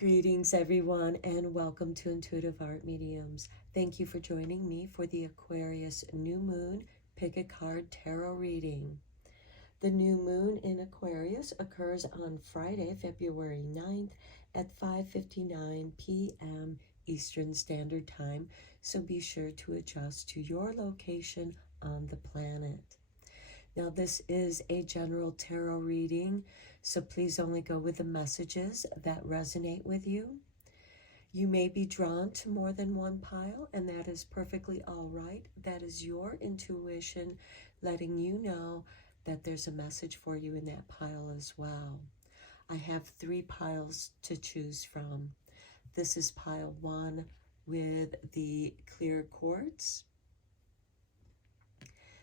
Greetings, everyone, and welcome to Intuitive Art Mediums. Thank you for joining me for the Aquarius New Moon Pick a Card Tarot reading. The new moon in Aquarius occurs on Friday, February 9th at 5:59 p.m. Eastern Standard Time, so be sure to adjust to your location on the planet. Now, this is a general tarot reading, so please only go with the messages that resonate with you. You may be drawn to more than one pile, and that is perfectly all right. That is your intuition letting you know that there's a message for you in that pile as well. I have 3 piles to choose from. This is pile 1 with the clear quartz.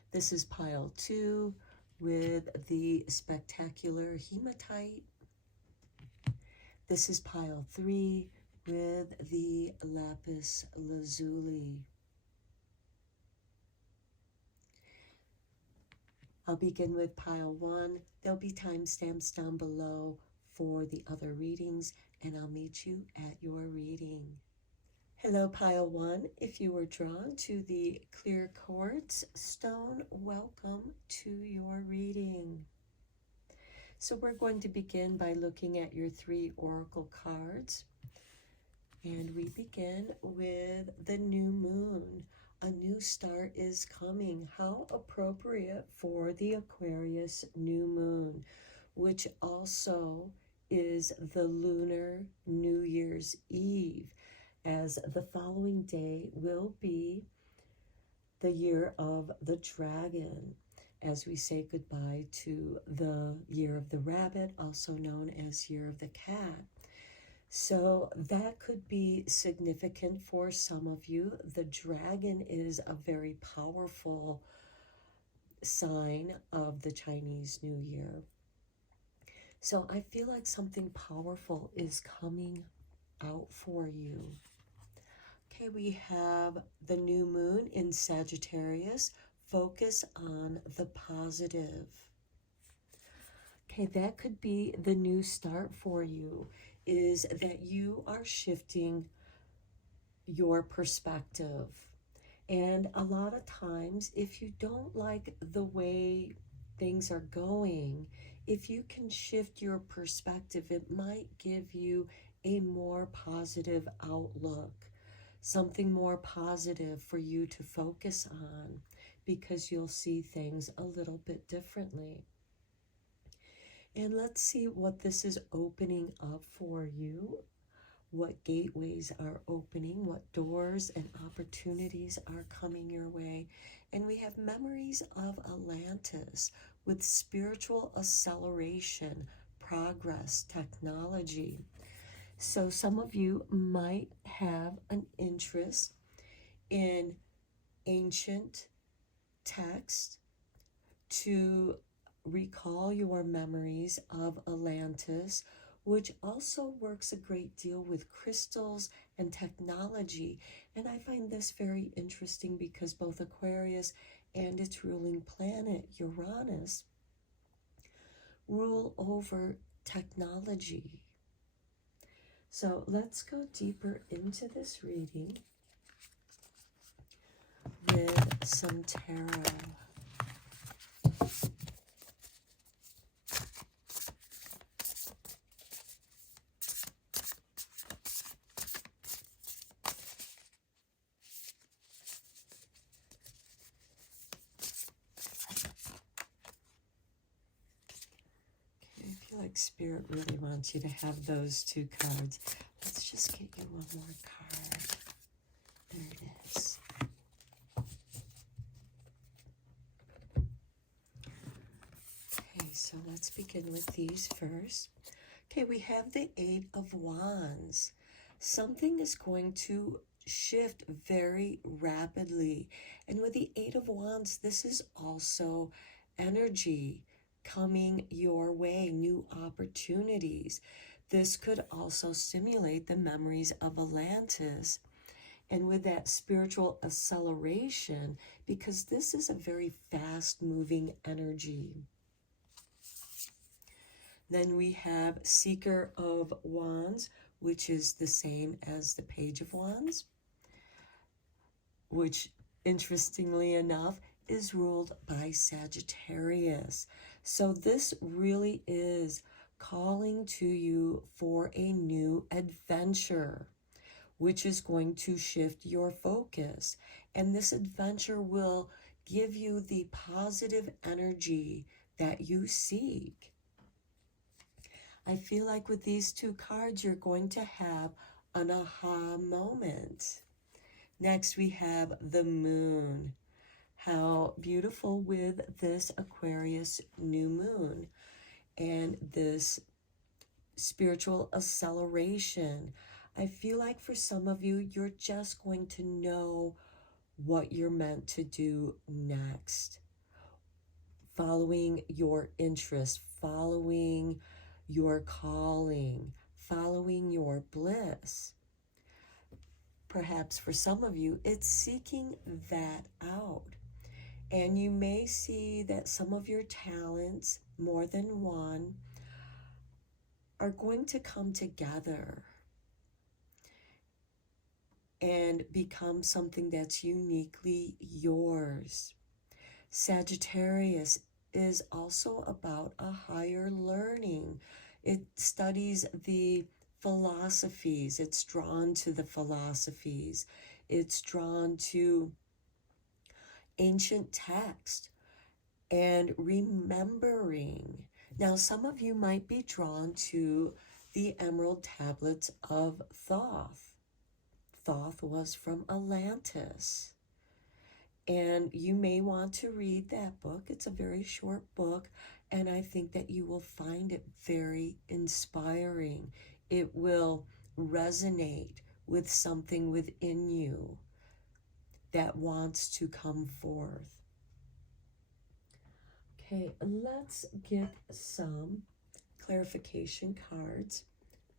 This is pile 2 with the spectacular hematite. This is pile 3 with the lapis lazuli. I'll begin with pile 1. There'll be timestamps down below for the other readings, and I'll meet you at your reading. Hello, pile 1. If you were drawn to the clear quartz stone, welcome to your reading. So we're going to begin by looking at your 3 oracle cards. And we begin with the new moon. A new start is coming. How appropriate for the Aquarius new moon, which also is the lunar New Year's Eve, as the following day will be the year of the dragon, as we say goodbye to the year of the rabbit, also known as year of the cat. So that could be significant for some of you. The dragon is a very powerful sign of the Chinese New Year. So I feel like something powerful is coming out for you. Okay, we have the new moon in Sagittarius. Focus on the positive. Okay, that could be the new start for you, is that you are shifting your perspective. And a lot of times, if you don't like the way things are going, if you can shift your perspective, it might give you a more positive outlook, something more positive for you to focus on, because you'll see things a little bit differently. And let's see what this is opening up for you, what gateways are opening, what doors and opportunities are coming your way. And we have memories of Atlantis with spiritual acceleration, progress, technology. So some of you might have an interest in ancient text to recall your memories of Atlantis, which also works a great deal with crystals and technology. And I find this very interesting because both Aquarius and its ruling planet, Uranus, rule over technology. So let's go deeper into this reading with some tarot. Like Spirit really wants you to have those 2 cards. Let's just get you one more card. There it is. Okay, so let's begin with these first. Okay, we have the 8 of Wands. Something is going to shift very rapidly. And with the 8 of Wands, this is also energy coming your way, new opportunities. This could also stimulate the memories of Atlantis. And with that spiritual acceleration, because this is a very fast-moving energy. Then we have Seeker of Wands, which is the same as the Page of Wands, which, interestingly enough, is ruled by Sagittarius. So this really is calling to you for a new adventure, which is going to shift your focus. And this adventure will give you the positive energy that you seek. I feel like with these two cards, you're going to have an aha moment. Next, we have the moon. How beautiful with this Aquarius new moon and this spiritual acceleration. I feel like for some of you, you're just going to know what you're meant to do next. Following your interest, following your calling, following your bliss. Perhaps for some of you, it's seeking that out. And you may see that some of your talents, more than one, are going to come together and become something that's uniquely yours. Sagittarius is also about a higher learning. It studies the philosophies. It's drawn to the philosophies. It's drawn to ancient text and remembering. Now, some of you might be drawn to the Emerald Tablets of Thoth. Thoth was from Atlantis. And you may want to read that book. It's a very short book, and I think that you will find it very inspiring. It will resonate with something within you that wants to come forth. Okay, let's get some clarification cards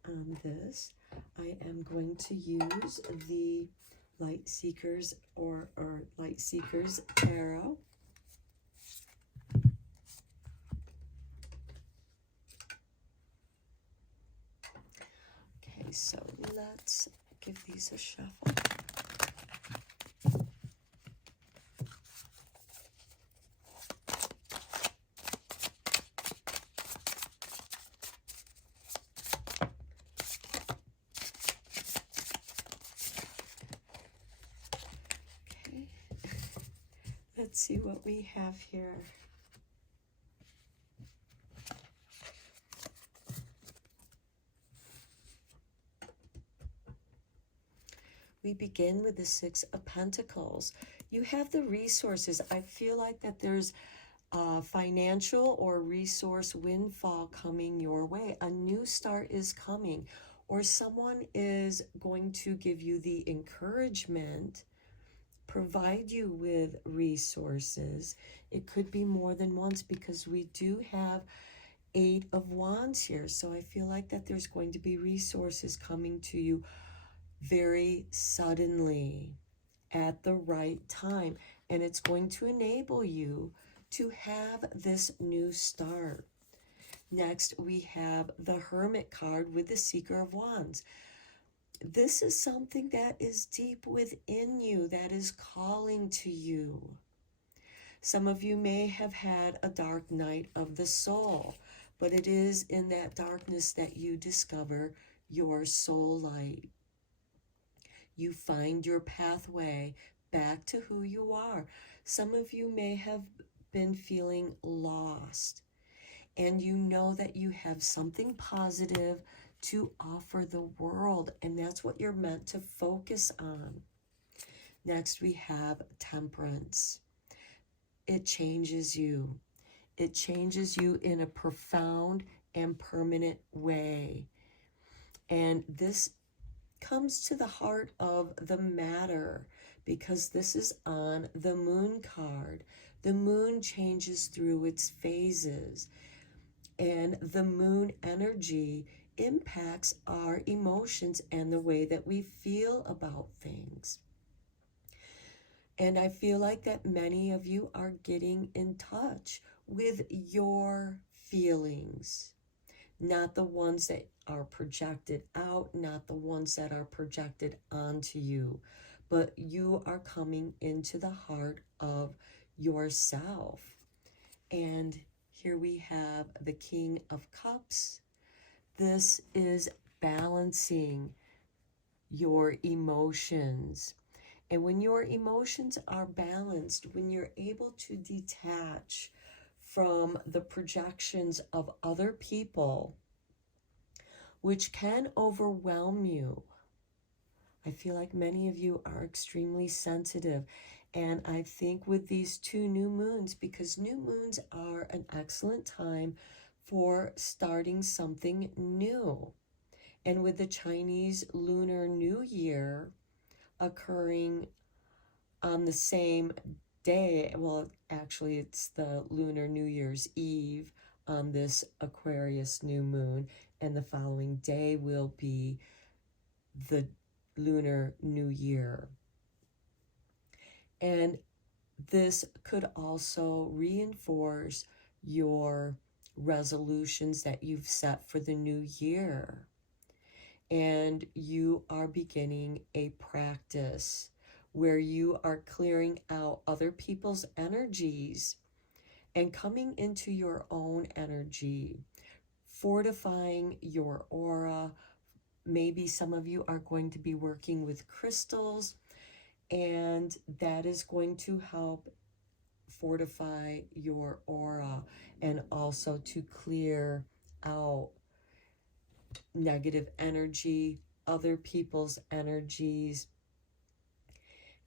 on this. I am going to use the Light Seekers or Light Seekers Tarot. Okay, so let's give these a shuffle. Let's see what we have here. We begin with the Six of Pentacles. You have the resources. I feel like that there's a financial or resource windfall coming your way. A new start is coming, or someone is going to give you the encouragement, provide you with resources. It could be more than once because we do have 8 of Wands here. So I feel like that there's going to be resources coming to you very suddenly at the right time. And it's going to enable you to have this new start. Next, we have the Hermit card with the Seeker of Wands. This is something that is deep within you, that is calling to you. Some of you may have had a dark night of the soul, but it is in that darkness that you discover your soul light. You find your pathway back to who you are. Some of you may have been feeling lost, and you know that you have something positive to offer the world, and that's what you're meant to focus on. Next, we have Temperance. It changes you. It changes you in a profound and permanent way. And this comes to the heart of the matter because this is on the Moon card. The moon changes through its phases, and the moon energy impacts our emotions and the way that we feel about things. And I feel like that many of you are getting in touch with your feelings, not the ones that are projected out, not the ones that are projected onto you. But you are coming into the heart of yourself. And here we have the King of Cups. This is balancing your emotions. And when your emotions are balanced, when you're able to detach from the projections of other people, which can overwhelm you. I feel like many of you are extremely sensitive. And I think with these 2 new moons, because new moons are an excellent time for starting something new. And with the Chinese Lunar New Year occurring on the same day, well, actually it's the Lunar New Year's Eve on this Aquarius new moon, and the following day will be the Lunar New Year. And this could also reinforce your resolutions that you've set for the new year. And you are beginning a practice where you are clearing out other people's energies and coming into your own energy, fortifying your aura. Maybe some of you are going to be working with crystals, and that is going to help fortify your aura and also to clear out negative energy, other people's energies.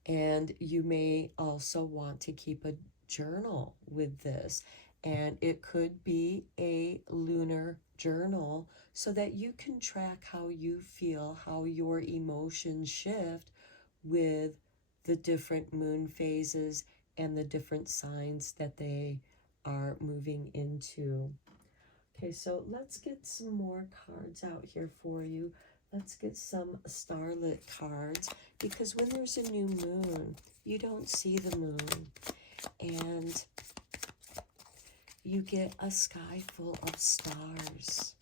And you may also want to keep a journal with this. And it could be a lunar journal so that you can track how you feel, how your emotions shift with the different moon phases and the different signs that they are moving into. Okay, so let's get some more cards out here for you. Let's get some starlit cards, because when there's a new moon, you don't see the moon. And you get a sky full of stars.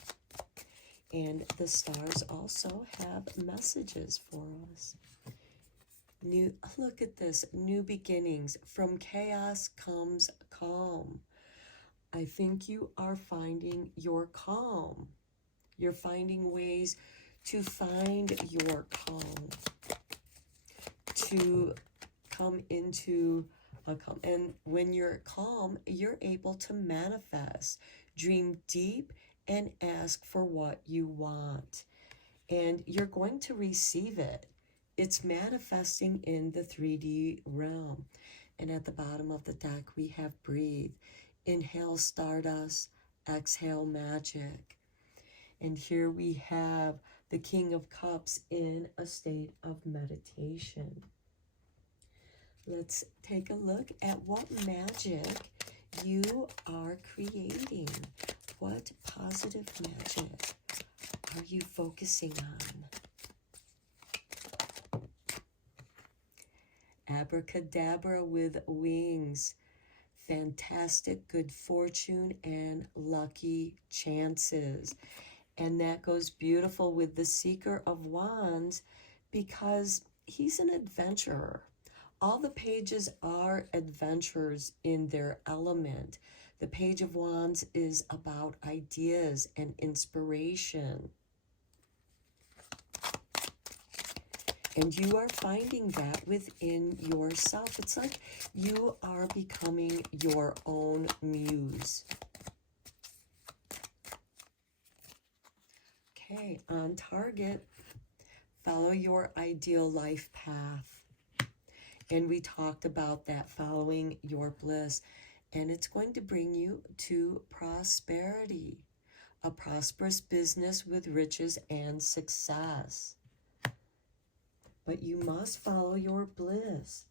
And the stars also have messages for us. Look at this, new beginnings. From chaos comes calm. I think you are finding your calm. You're finding ways to find your calm, to come into a calm. And when you're calm, you're able to manifest, dream deep, and ask for what you want. And you're going to receive it. It's manifesting in the 3D realm. And at the bottom of the deck, we have breathe. Inhale stardust, exhale magic. And here we have the King of Cups in a state of meditation. Let's take a look at what magic you are creating. What positive magic are you focusing on? Abracadabra with wings. Fantastic good fortune and lucky chances. And that goes beautiful with the Seeker of Wands, because he's an adventurer. All the pages are adventures in their element. The Page of Wands is about ideas and inspiration. And you are finding that within yourself. It's like you are becoming your own muse. Okay, on target, follow your ideal life path. And we talked about that, following your bliss. And it's going to bring you to prosperity, a prosperous business with riches and success. But you must follow your bliss.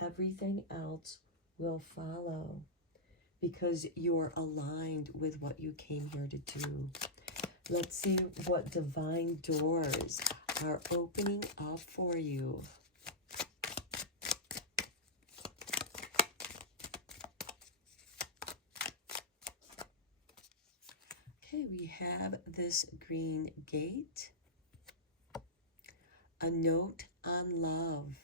Everything else will follow, because you're aligned with what you came here to do. Let's see what divine doors are opening up for you. Okay, Okay, we have this green gate. A note on love.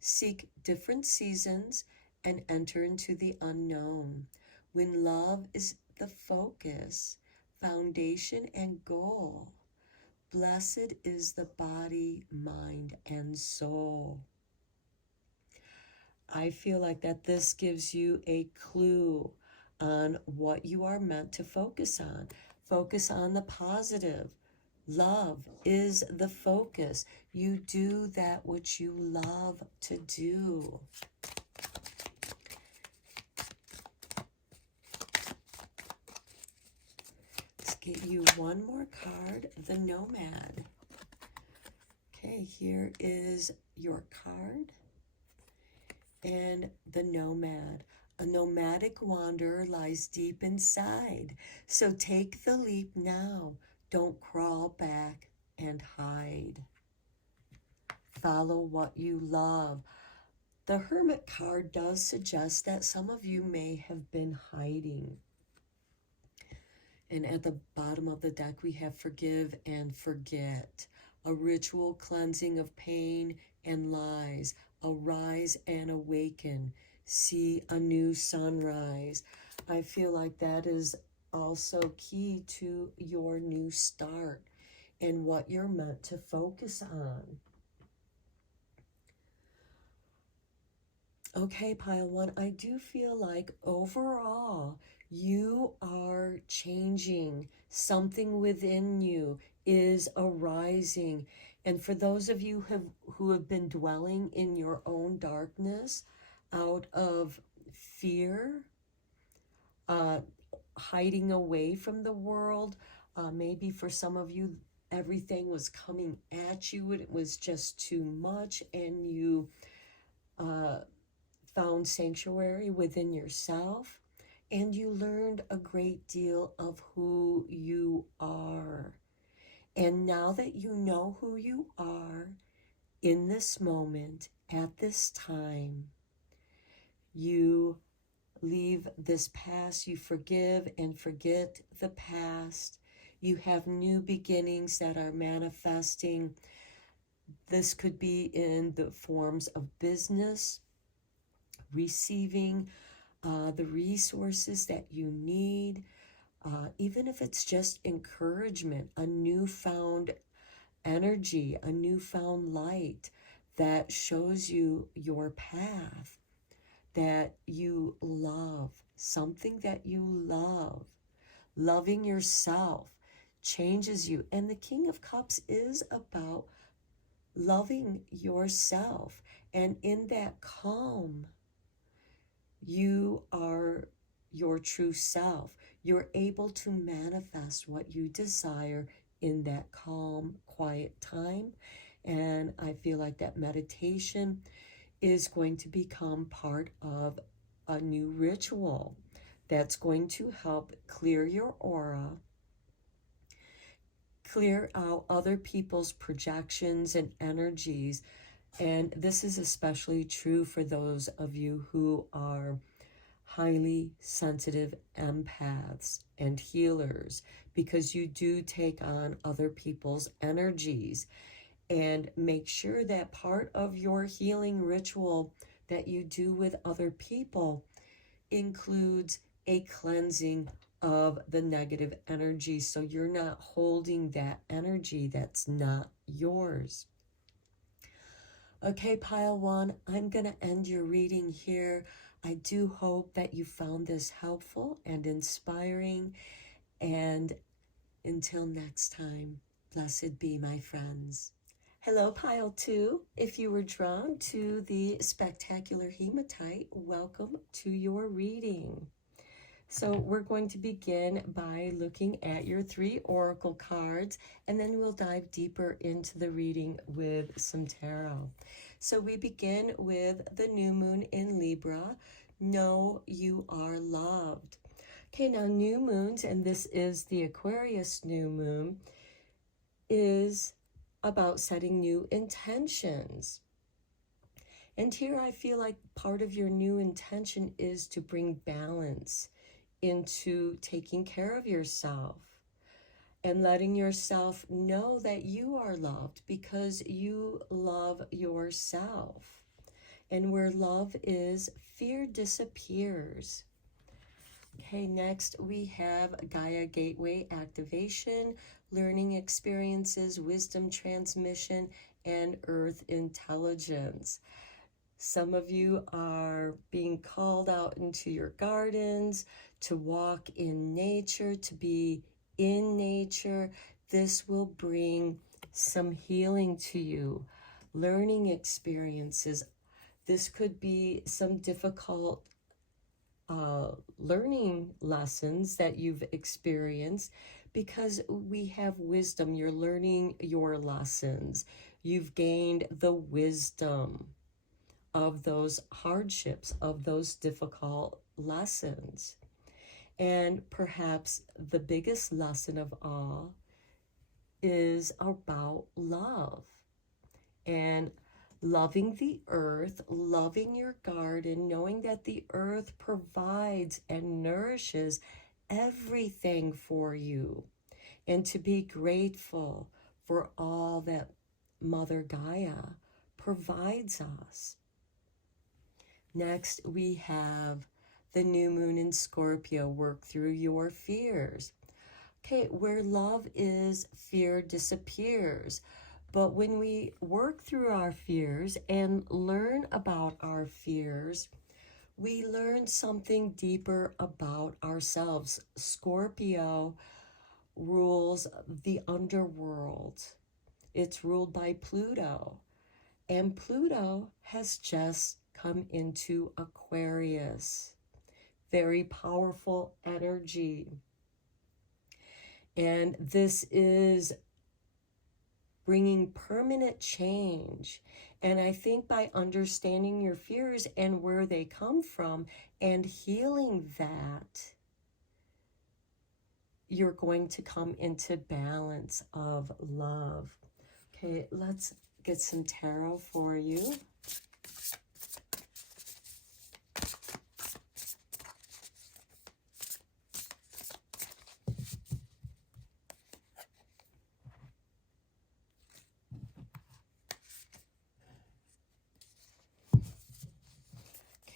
Seek different seasons and enter into the unknown. When love is the focus, foundation, and goal, blessed is the body, mind, and soul. I feel like that this gives you a clue on what you are meant to focus on. Focus on the positive. Love is the focus. You do that which you love to do. Let's get you one more card, the Nomad. Okay, here is your card. And the Nomad. A nomadic wanderer lies deep inside. So take the leap now. Don't crawl back and hide. Follow what you love. The Hermit card does suggest that some of you may have been hiding. And at the bottom of the deck, we have forgive and forget. A ritual cleansing of pain and lies. Arise and awaken. See a new sunrise. I feel like that is also key to your new start and what you're meant to focus on. Okay, pile one, I do feel like overall you are changing. Something within you is arising. And for those of you who have been dwelling in your own darkness out of fear, hiding away from the world, maybe for some of you, everything was coming at you and it was just too much, and you found sanctuary within yourself, and you learned a great deal of who you are. And now that you know who you are in this moment, at this time, you leave this past, you forgive and forget the past. You have new beginnings that are manifesting. This could be in the forms of business, receiving the resources that you need, even if it's just encouragement, a newfound energy, a newfound light that shows you your path, that you love, something that you love. Loving yourself changes you. And the King of Cups is about loving yourself. And in that calm, you are your true self. You're able to manifest what you desire in that calm, quiet time. And I feel like that meditation is going to become part of a new ritual that's going to help clear your aura, clear out other people's projections and energies. And this is especially true for those of you who are highly sensitive empaths and healers, because you do take on other people's energies. And make sure that part of your healing ritual that you do with other people includes a cleansing of the negative energy, so you're not holding that energy that's not yours. Okay, pile one, I'm going to end your reading here. I do hope that you found this helpful and inspiring. And until next time, blessed be, my friends. Hello, pile two. If you were drawn to the spectacular hematite, welcome to your reading. So we're going to begin by looking at your 3 oracle cards, and then we'll dive deeper into the reading with some tarot. So we begin with the new moon in Libra. Know you are loved. Okay, now new moons, and this is the Aquarius new moon, is about setting new intentions. And here I feel like part of your new intention is to bring balance into taking care of yourself. and letting yourself know that you are loved because you love yourself. And where love is, fear disappears. Okay, next we have Gaia Gateway activation, learning experiences, wisdom transmission, and earth intelligence. Some of you are being called out into your gardens to walk in nature, to be in nature. This will bring some healing to you, learning experiences. This could be some difficult learning lessons that you've experienced because we have wisdom. You're learning your lessons. You've gained the wisdom of those hardships, of those difficult lessons. And perhaps the biggest lesson of all is about love and loving the earth, loving your garden, knowing that the earth provides and nourishes everything for you, and to be grateful for all that Mother Gaia provides us. Next, we have the new moon in Scorpio. Work through your fears. Okay, where love is, fear disappears. But when we work through our fears and learn about our fears, we learn something deeper about ourselves. Scorpio rules the underworld. It's ruled by Pluto. And Pluto has just come into Aquarius. Very powerful energy. And this is bringing permanent change. And I think by understanding your fears and where they come from and healing that, you're going to come into balance of love. Okay, let's get some tarot for you.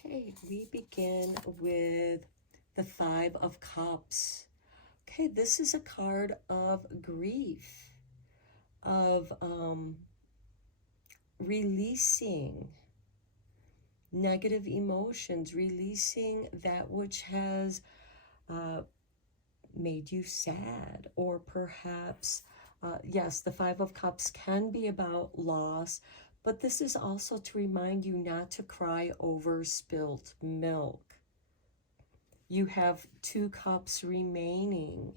Okay, we begin with the Five of Cups. Okay, this is a card of grief, of releasing negative emotions, releasing that which has made you sad, or perhaps, yes, the Five of Cups can be about loss, but this is also to remind you not to cry over spilt milk. You have 2 cups remaining,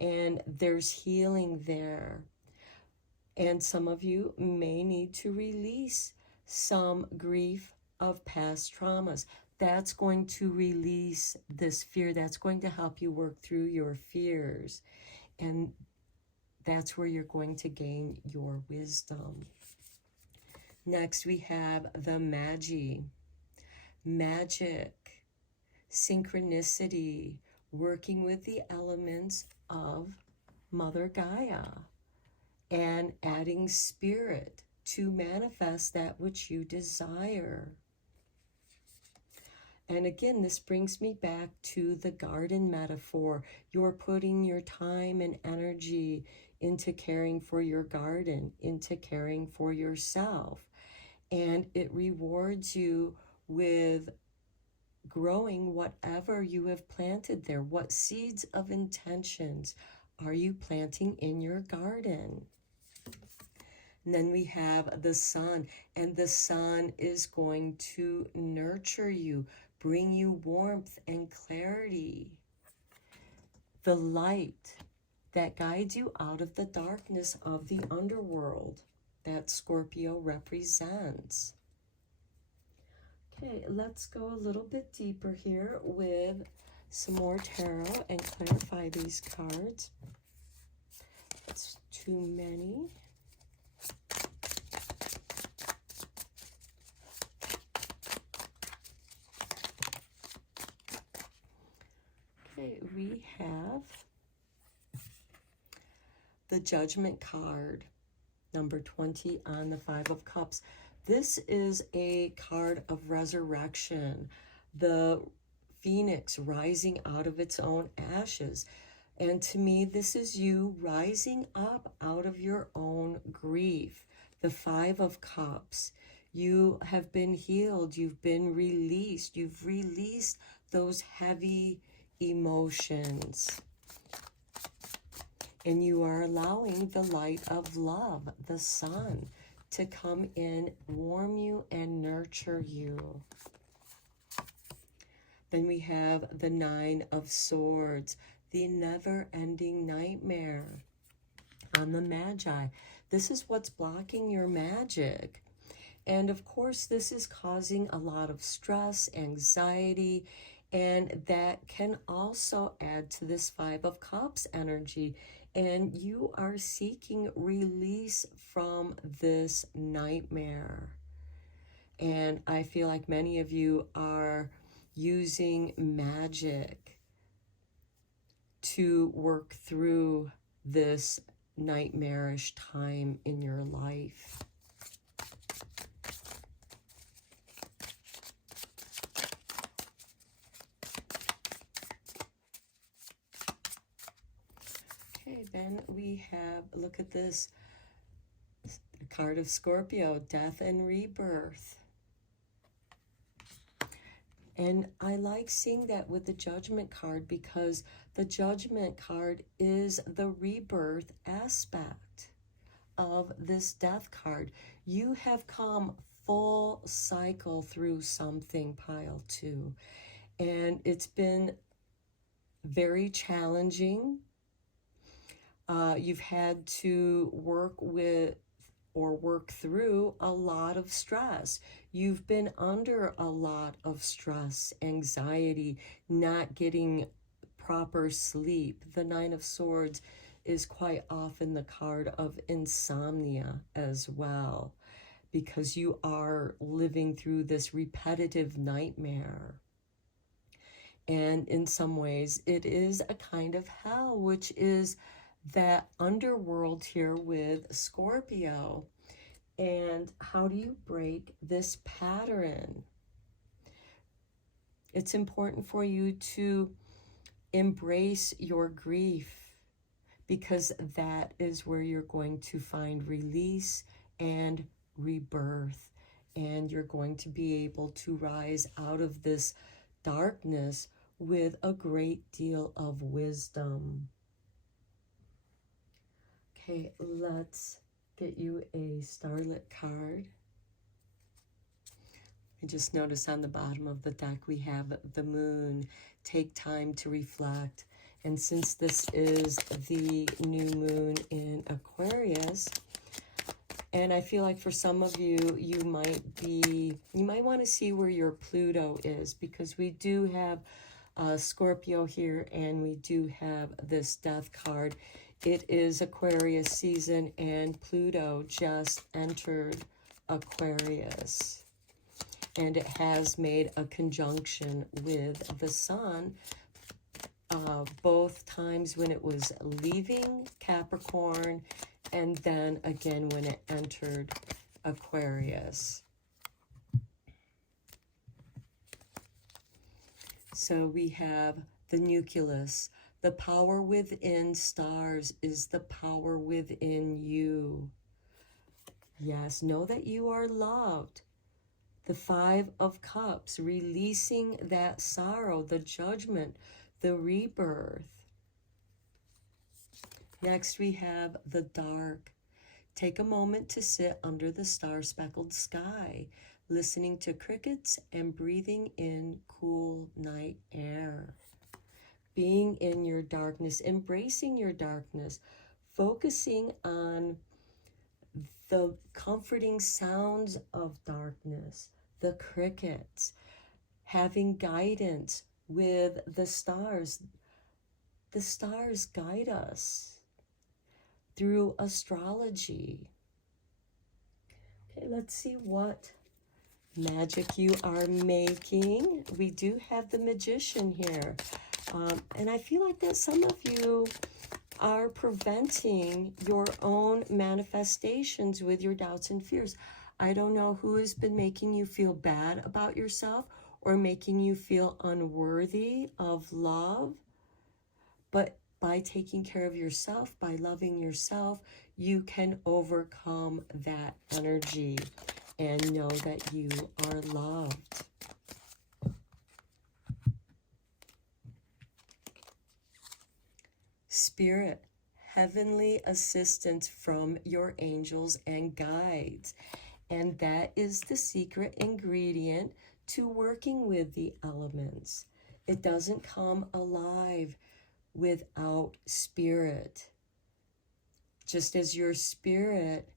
and there's healing there. And some of you may need to release some grief of past traumas. That's going to release this fear. That's going to help you work through your fears. And that's where you're going to gain your wisdom. Next, we have the Magi. Magic, synchronicity, working with the elements of Mother Gaia, and adding spirit to manifest that which you desire. And again, this brings me back to the garden metaphor. You're putting your time and energy into caring for your garden, into caring for yourself. And it rewards you with growing whatever you have planted there. What seeds of intentions are you planting in your garden? And then we have the sun, and the sun is going to nurture you, bring you warmth and clarity. The light that guides you out of the darkness of the underworld that Scorpio represents. Okay, let's go a little bit deeper here with some more tarot and clarify these cards. It's too many. Okay, we have the Judgment card, number 20 on the Five of Cups. This is a card of resurrection, the phoenix rising out of its own ashes. And to me, this is you rising up out of your own grief. The Five of Cups. You have been healed. You've been released. You've released those heavy emotions. And you are allowing the light of love, the sun, to come in, warm you, and nurture you. Then we have the Nine of Swords, the never-ending nightmare on the Magi. This is what's blocking your magic. And of course, this is causing a lot of stress, anxiety, and that can also add to this Five of Cups energy. And you are seeking release from this nightmare. And I feel like many of you are using magic to work through this nightmarish time in your life. Okay, then we have, look at this, the card of Scorpio, death and rebirth. And I like seeing that with the Judgment card because the Judgment card is the rebirth aspect of this death card. You have come full cycle through something, pile 2. And it's been very challenging. You've had to work with or work through a lot of stress. You've been under a lot of stress, anxiety, not getting proper sleep. The Nine of Swords is quite often the card of insomnia as well, because you are living through this repetitive nightmare. And in some ways, it is a kind of hell, which is that underworld here with Scorpio. And how do you break this pattern? It's important for you to embrace your grief, because that is where you're going to find release and rebirth. And you're going to be able to rise out of this darkness with a great deal of wisdom. Okay, let's get you a starlit card. I just noticed on the bottom of the deck we have the moon. Take time to reflect. And since this is the new moon in Aquarius, and I feel like for some of you, you might want to see where your Pluto is, because we do have Scorpio here and we do have this death card. It is Aquarius season and Pluto just entered Aquarius. And it has made a conjunction with the sun both times when it was leaving Capricorn and then again when it entered Aquarius. So we have the nucleus. The power within stars is the power within you. Yes, know that you are loved. The Five of Cups, releasing that sorrow, the judgment, the rebirth. Next we have the dark. Take a moment to sit under the star-speckled sky, listening to crickets and breathing in cool night air. Being in your darkness, embracing your darkness, focusing on the comforting sounds of darkness, the crickets, having guidance with the stars. The stars guide us through astrology. Okay, let's see what magic you are making. We do have the Magician here. And I feel like that some of you are preventing your own manifestations with your doubts and fears. I don't know who has been making you feel bad about yourself or making you feel unworthy of love, but by taking care of yourself, by loving yourself, you can overcome that energy and know that you are loved. Spirit, heavenly assistance from your angels and guides. And that is the secret ingredient to working with the elements. It doesn't come alive without spirit. Just as your spirit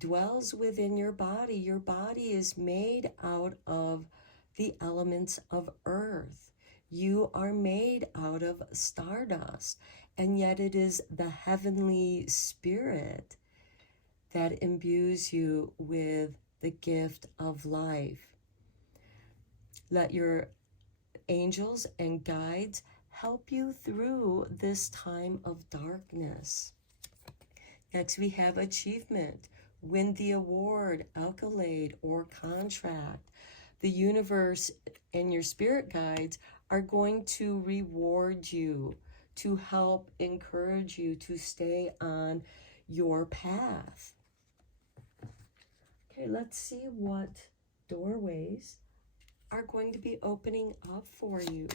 dwells within your body is made out of the elements of earth. You are made out of stardust, and yet it is the heavenly spirit that imbues you with the gift of life. Let your angels and guides help you through this time of darkness. Next, we have achievement. Win the award, accolade, or contract. The universe and your spirit guides are going to reward you, to help encourage you to stay on your path. Okay, let's see what doorways are going to be opening up for you.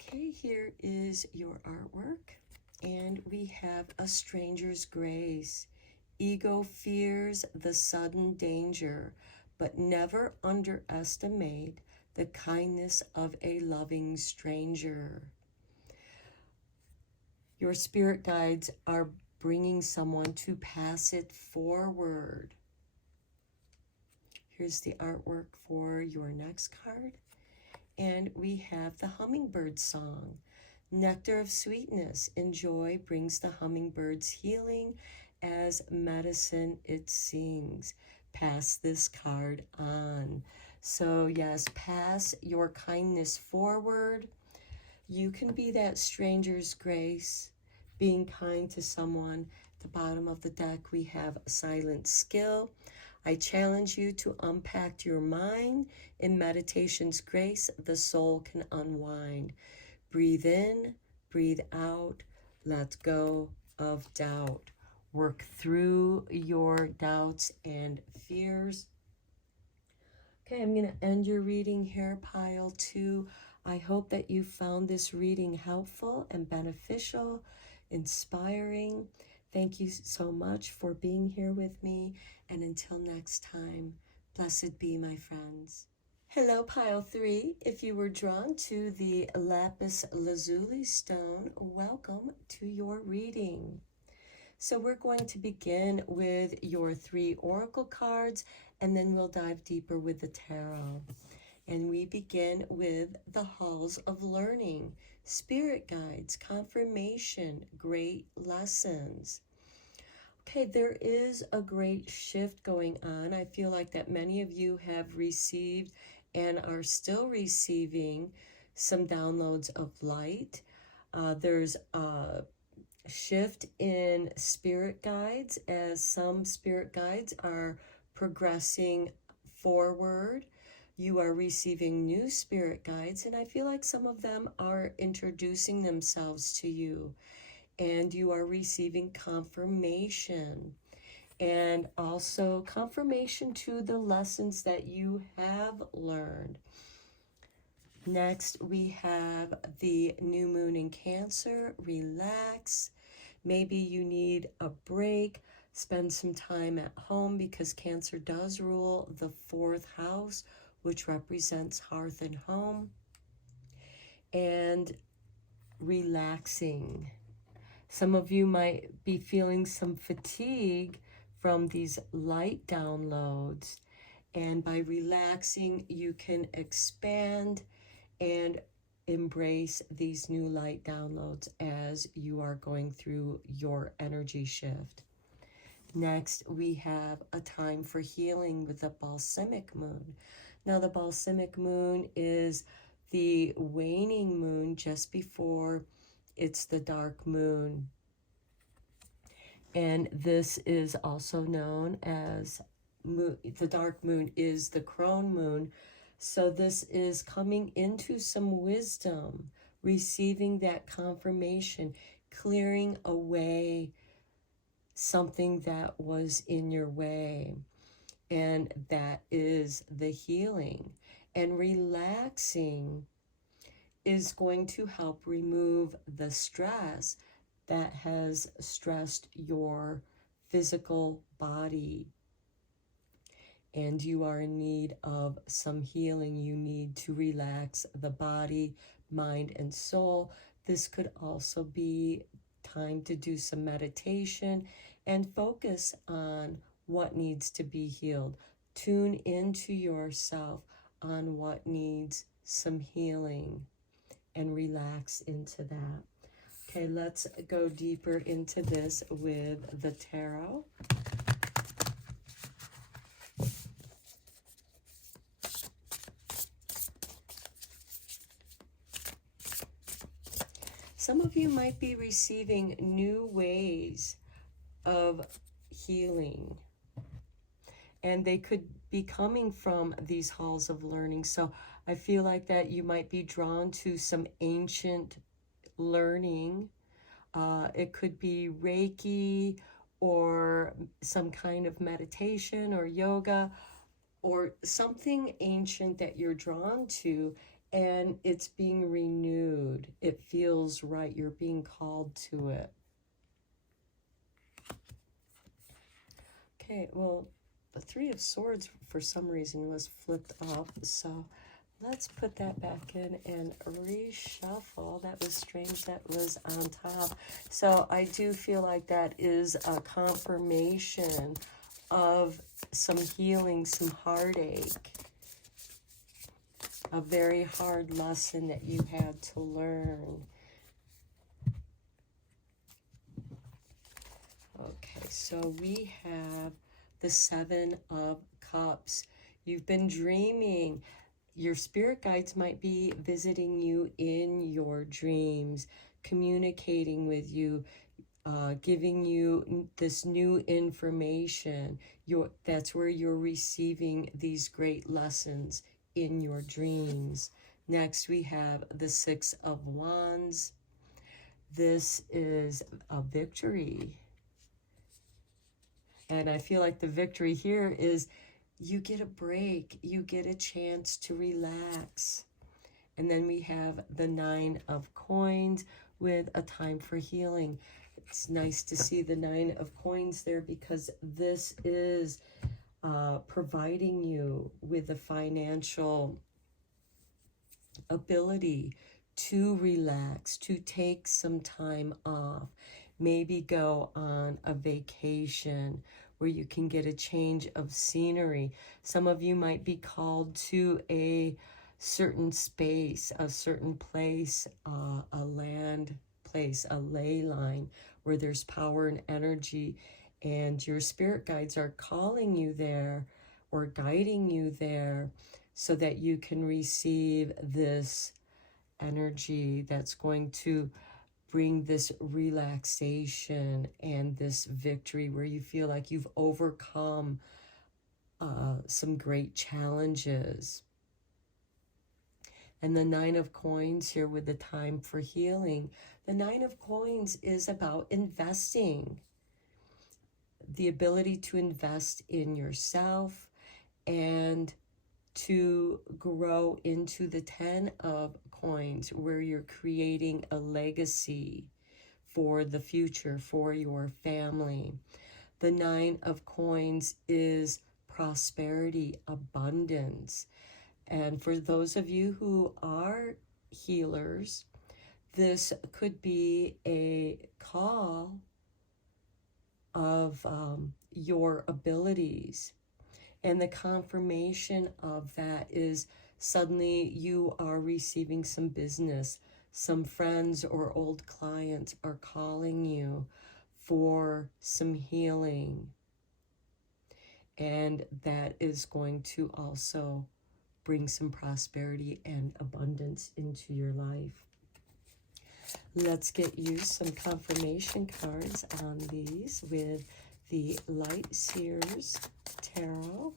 Okay, here is your artwork, and we have a stranger's grace. Ego fears the sudden danger, but never underestimate the kindness of a loving stranger. Your spirit guides are bringing someone to pass it forward. Here's the artwork for your next card. And we have the hummingbird song. Nectar of sweetness and joy brings the hummingbird's healing. As medicine it sings. Pass this card on. So yes, pass your kindness forward. You can be that stranger's grace, being kind to someone. At the bottom of the deck, we have silent skill. I challenge you to unpack your mind. In meditation's grace, the soul can unwind. Breathe in, breathe out, let go of doubt. Work through your doubts and fears. Okay, I'm going to end your reading here, pile 2. I hope that you found this reading helpful and beneficial, inspiring. Thank you so much for being here with me. And until next time, blessed be, my friends. Hello, pile 3. If you were drawn to the lapis lazuli stone, welcome to your reading. So we're going to begin with your 3 oracle cards, and then we'll dive deeper with the tarot. And we begin with the halls of learning, spirit guides, confirmation, great lessons. Okay, there is a great shift going on. I feel like that many of you have received and are still receiving some downloads of light. There's a shift in spirit guides as some spirit guides are progressing forward. You are receiving new spirit guides, and I feel like some of them are introducing themselves to you, and you are receiving confirmation, and also confirmation to the lessons that you have learned. Next, we have the new moon in Cancer. Relax. Maybe you need a break. Spend some time at home because Cancer does rule the 4th house, which represents hearth and home. And relaxing. Some of you might be feeling some fatigue from these light downloads. And by relaxing, you can expand and embrace these new light downloads as you are going through your energy shift. Next, we have a time for healing with the balsamic moon. Now, the balsamic moon is the waning moon just before it's the dark moon. And this is also known as the dark moon is the crone moon. So this is coming into some wisdom, receiving that confirmation, clearing away something that was in your way. And that is the healing. And relaxing is going to help remove the stress that has stressed your physical body. And you are in need of some healing. You need to relax the body, mind, and soul. This could also be time to do some meditation and focus on what needs to be healed. Tune into yourself on what needs some healing and relax into that. Okay, let's go deeper into this with the tarot. Some of you might be receiving new ways of healing, and they could be coming from these halls of learning. So I feel like that you might be drawn to some ancient learning. It could be Reiki or some kind of meditation or yoga or something ancient that you're drawn to, and it's being renewed. It feels right. You're being called to it. Okay, well, the Three of Swords for some reason was flipped up, so let's put that back in and reshuffle. That was strange. That was on top. So I do feel like that is a confirmation of some healing, some heartache, a very hard lesson that you had to learn. Okay, so we have the Seven of Cups. You've been dreaming. Your spirit guides might be visiting you in your dreams, communicating with you, giving you this new information. That's where you're receiving these great lessons in your dreams. Next, we have the Six of Wands. This is a victory. And I feel like the victory here is you get a break. You get a chance to relax. And then we have the Nine of Coins with a time for healing. It's nice to see the Nine of Coins there because this is providing you with the financial ability to relax, to take some time off, maybe go on a vacation where you can get a change of scenery. Some of you might be called to a certain space, a certain place, a land place, a ley line where there's power and energy, and your spirit guides are calling you there or guiding you there so that you can receive this energy that's going to bring this relaxation and this victory where you feel like you've overcome some great challenges. And the Nine of Coins here with the time for healing. The Nine of Coins is about investing, the ability to invest in yourself and to grow into the Ten of Coins, where you're creating a legacy for the future, for your family. The Nine of Coins is prosperity, abundance. And for those of you who are healers, this could be a call of your abilities. And the confirmation of that is suddenly you are receiving some business. Some friends or old clients are calling you for some healing. and that is going to also bring some prosperity and abundance into your life. Let's get you some confirmation cards on these with the Light Seers Tarot.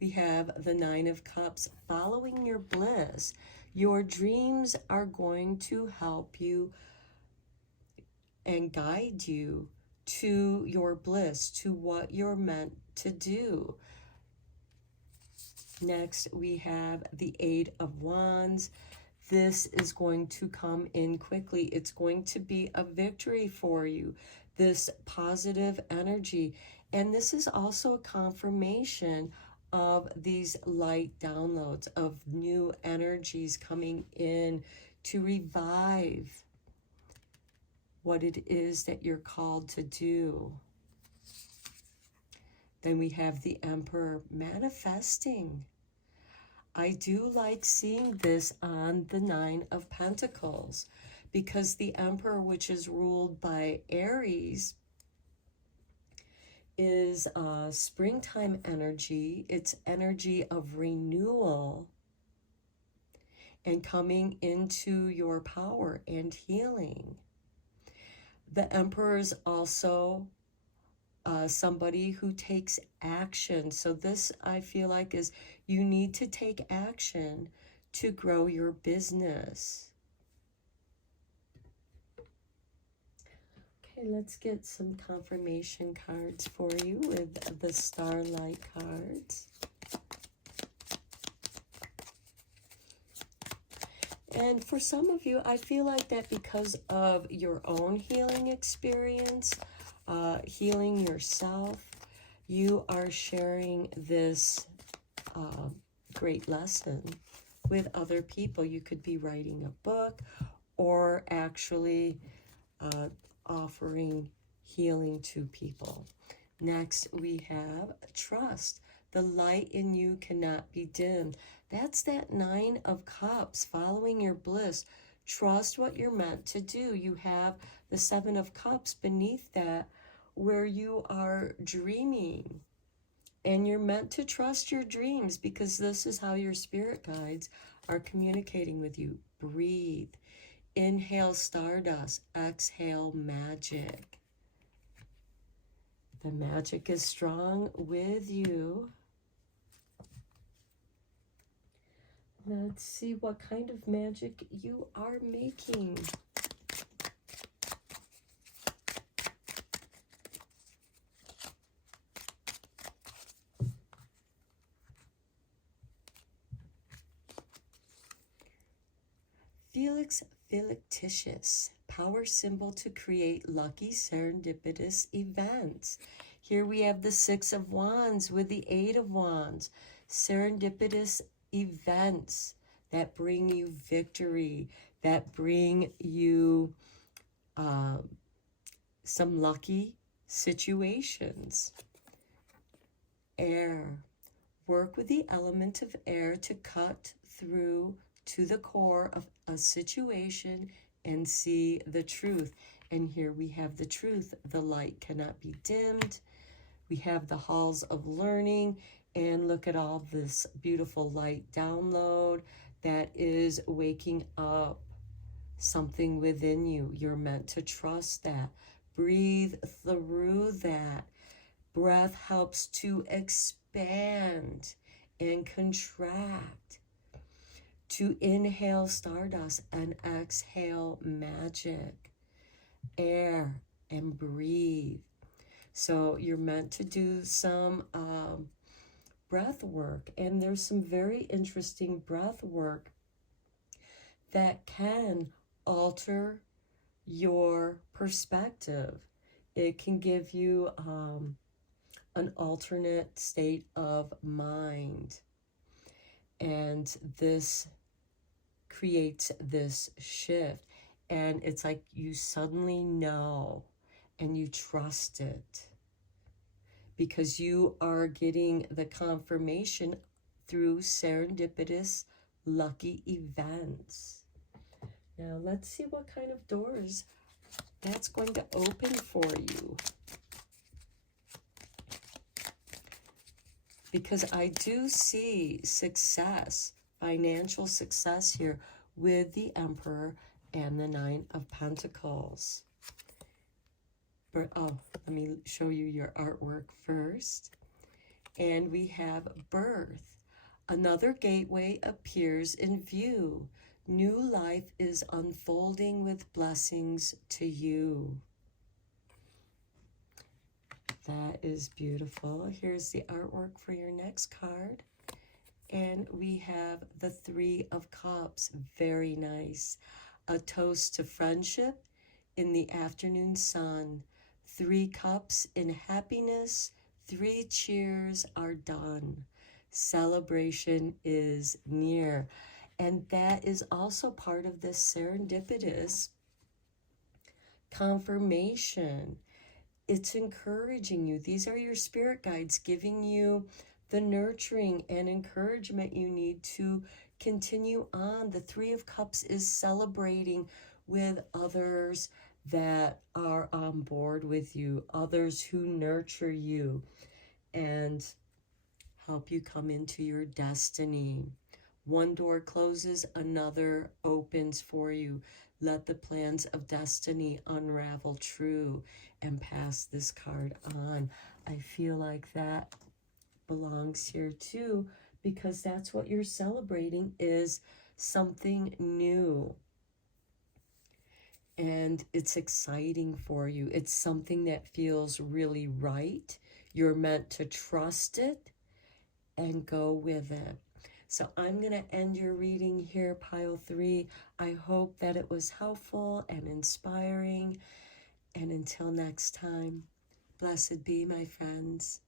We have the Nine of Cups, following your bliss. Your dreams are going to help you and guide you to your bliss, to what you're meant to do. Next, we have the Eight of Wands. This is going to come in quickly. It's going to be a victory for you, this positive energy. And this is also a confirmation of these light downloads, of new energies coming in to revive what it is that you're called to do. Then we have the Emperor, manifesting. I do like seeing this on the Nine of Pentacles, because the Emperor, which is ruled by Aries, is springtime energy. It's energy of renewal and coming into your power and healing. The Emperor is also somebody who takes action. So this, I feel like, is you need to take action to grow your business. Okay, let's get some confirmation cards for you with the Starlight cards. And for some of you, I feel like that because of your own healing experience, healing yourself, you are sharing this great lesson with other people. You could be writing a book or actually offering healing to people. Next, we have trust. The light in you cannot be dimmed. That's that Nine of Cups, following your bliss. Trust what you're meant to do. You have the Seven of Cups beneath that, where you are dreaming. And you're meant to trust your dreams, because this is how your spirit guides are communicating with you. Breathe. Inhale stardust. Exhale magic. The magic is strong with you. Let's see what kind of magic you are making. Felix Fictitious, power symbol to create lucky serendipitous events. Here we have the Six of Wands with the Eight of Wands. Serendipitous events that bring you victory, that bring you some lucky situations. Air. Work with the element of air to cut through to the core of a situation and see the truth. And here we have the truth. The light cannot be dimmed. We have the halls of learning, and look at all this beautiful light download that is waking up something within you. You're meant to trust that. Breathe through that. Breath helps to expand and contract. To inhale stardust and exhale magic. Air and breathe. So you're meant to do some breath work, and there's some very interesting breath work that can alter your perspective. It can give you an alternate state of mind, and this creates this shift, and it's like you suddenly know and you trust it, because you are getting the confirmation through serendipitous lucky events. Now let's see what kind of doors that's going to open for you. Because I do see success, financial success here with the Emperor and the Nine of Pentacles. But, oh, let me show you your artwork first. And we have birth. Another gateway appears in view. New life is unfolding with blessings to you. That is beautiful. Here's the artwork for your next card. And we have the Three of Cups. Very nice. A toast to friendship in the afternoon sun. 3 cups in happiness. 3 cheers are done. Celebration is near. And that is also part of this serendipitous confirmation. It's encouraging you. These are your spirit guides giving you the nurturing and encouragement you need to continue on. The Three of Cups is celebrating with others that are on board with you, others who nurture you and help you come into your destiny. One door closes, another opens for you. Let the plans of destiny unravel true, and pass this card on. I feel like that belongs here too, because that's what you're celebrating, is something new. And it's exciting for you. It's something that feels really right. You're meant to trust it and go with it. So I'm going to end your reading here, Pile 3. I hope that it was helpful and inspiring. And until next time, blessed be, my friends.